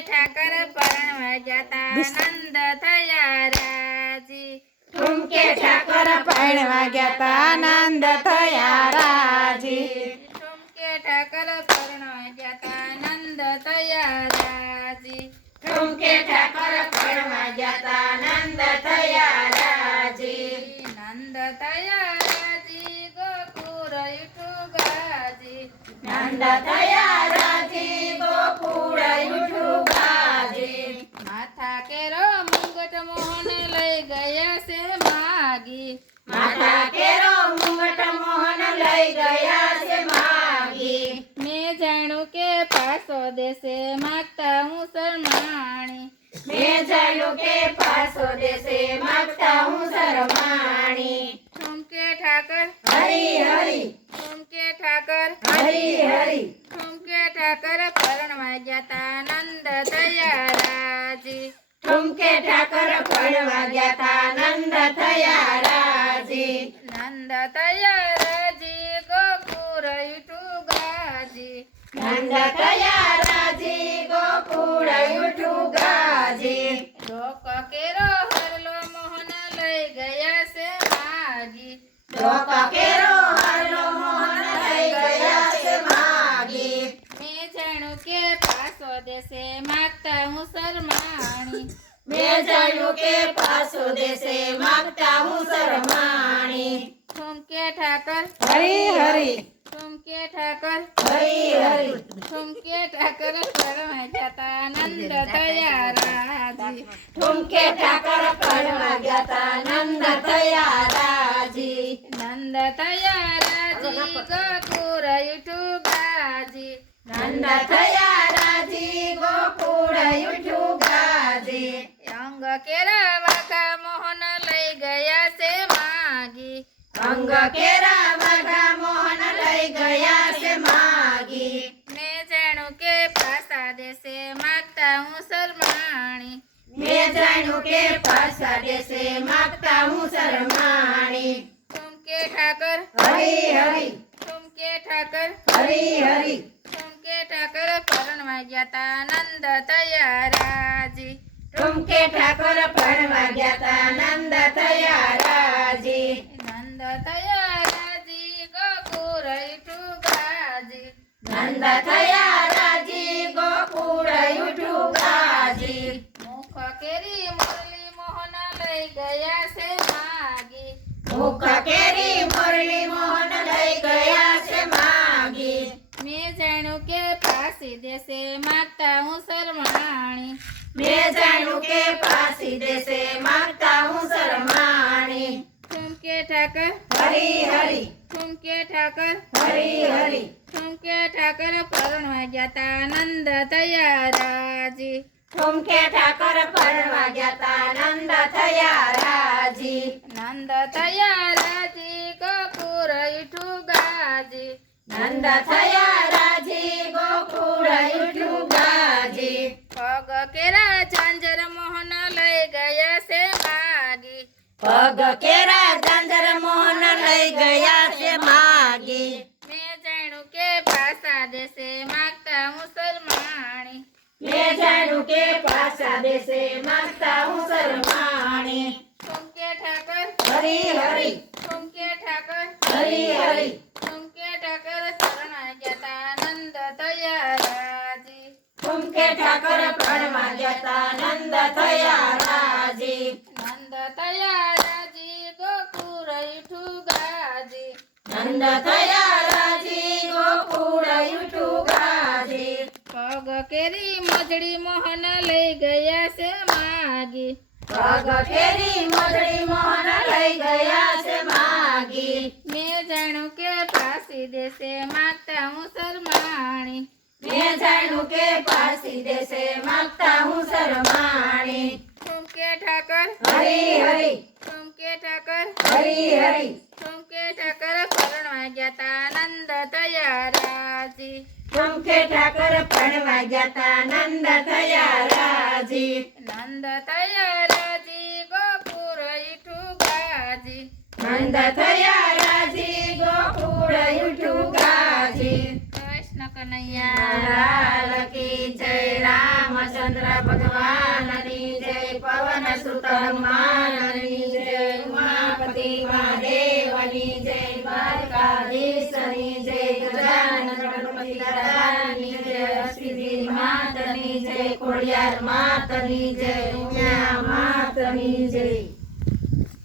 ઠાકર પરણવા જતા નંદ થયા રાજી ઠુમકે ઠાકર પરણવા જતા નંદ થયા રાજી ઠુમકે ઠાકર પરણવા જતા નંદ થયા રાજી ઠુમકે ઠાકર પરણવા જતા નંદ થયા રાજી નંદ થયા રાજી ગોકુળ યુઠું ગાજી નંદ થયા રાજી ગોકુળ યુઠું ગાજી માથા કેરો મુંગટ મોહન લઈ ગયા છે માગી માથા કેરો મુંગટ મોહન લઈ ગયા છે માગી મેં જાણ્યું કે પાસો દેશે માગતા હું શરમાણી મેં જાણ્યું કે પાસો દેશે માગતા હું શરમાણી ઠુમકે ઠાકર હરી હરી ઠુમકે ઠાકર હરી હરી ઠુમકે ઠાકર પરણવા જતા નંદ થયા રાજી ઠુમકે ઠાકર પરણવા જતા નંદ થયા રાજી નંદ થયા રાજી ગોકુળ યુઠું ગાજી નંદ થયા રાજી ગોકુળ યુઠું ગાજી લોક કેરો હરલો મોહન લઈ ગયા છે માગી લોક કેરો હાલો મોહન લઈ ગયા છે માગી મેં જાણ્યું કે પાસો દેશે માગતા હું શરમાણી મેં જાણ્યું કે પાસો દેશે માગતા હું શરમાણી ઠુમકે ઠાકર હરી હરી ઠુમકે ઠાકર હરી હરી ઠુમકે ઠાકર પરણવા જતા નંદ થયા રાજી ઠુમકે ઠાકર પરણવા જતા નંદ થયા રાજી નંદ થયા રાજી ગોકુળ યુઠું ગાજી નંદ થયા રાજી ગોકુળ યુઠું ગાજી અંગ કેરા વાઘા મોહન લઈ ગયા છે માગી અંગ કેરા વાઘા મોહન લઈ ગયા છે માગી મેં જાણ્યું કે પાસા દેશે માગતા હું શરમાણી મેં જાણ્યું કે પાસા દેશે માગતા હું શરમાણી ઠુમકે ઠાકર હરી હરી ઠુમકે ઠાકર હરી હરી ઠુમકે ઠાકર પરણવા જતા નંદ થયા રાજી ઠુમકે ઠાકર પરણવા જતા નંદ થયા રાજી નંદ થયા રાજી ગોકુળ યુઠું ગાજી નંદ થયા રાજી ગોકુળ યુઠું ગાજી મુખ કેરી મુરલી મોહન લઈ ગયા છે માગી મુખ કેરી મુરલી મોહન લઈ ગયા છે માગી મેં જાણ્યું કે પાસી દેશે માગતા હું શરમાણી મેં જાણ્યું કે પાસી દેશે માગતા હું શરમાણી ઠુમકે ઠાકર હરી હરી ઠુમકે ઠાકર હરી હરી ઠુમકે ઠાકર પરણવા જતા નંદ થયા રાજી ઠુમકે ઠાકર પરણવા જતા નંદ થયા રાજી નંદ થયા રાજી ગોકુળ યુઠું ગાજી નંદ થયા રાજી ગોકુળ યુઠું ગાજી પગ કેરા ઝાંઝર મોહન લઈ ગયા છે માગી પગ કેરા ઝાંઝર મોહન લઈ ગયા છે માગી મેં જાણ્યું કે પાસા દેશે માગતા હું શરમાણી મેં જાણ્યું કે પાસા દેશે માગતા હું શરમાણી ઠુમકે ઠાકર હરી હરી ઠુમકે ઠાકર હરી હરી ઠુમકે ઠાકર શરણા જતા નંદ થયા રાજી ઠુમકે ઠાકર પરણવા જતા નંદ થયા રાજી નંદ થયા રાજી ગોકુળ યુઠું ગાજી નંદ થયા રાજી ગોકુળ યુઠું ગાજી પગ કેરી મજડી મોહન લઈ ગયા છે માગી પગ કેરી મજડી મોહન લઈ ગયા છે માગી મેં જાણ્યું કે પાસી દેશે માગતા હું શરમાણી મેં જાણ્યું કે પાસી દેશે માગતા હું શરમાણી ઠુમકે ઠાકર હરી હરી ઠુમકે ઠાકર હરી હરી ઠુમકે ઠાકર પરણવા જતા નંદ થયા રાજી ઠુમકે ઠાકર પરણવા જતા નંદ થયા રાજી નંદ થયા રાજી ગોકુળ યુઠું ગાજી નંદ થયા રાજી ગોકુળ યુઠું ગાજી કૃષ્ણ કનૈયા લાલ કી જય રામ રામચંદ્ર ભગવાનની જય પવન સુત હનુમાનની જય ઉમાપતિ મહાદેવની જય દ્વારકાધીશની જય ગજાનન ગણપતિ દાદાની જય સિદ્ધિ માતની જય ખોડિયાર માતની જય ઉમિયા માતની જય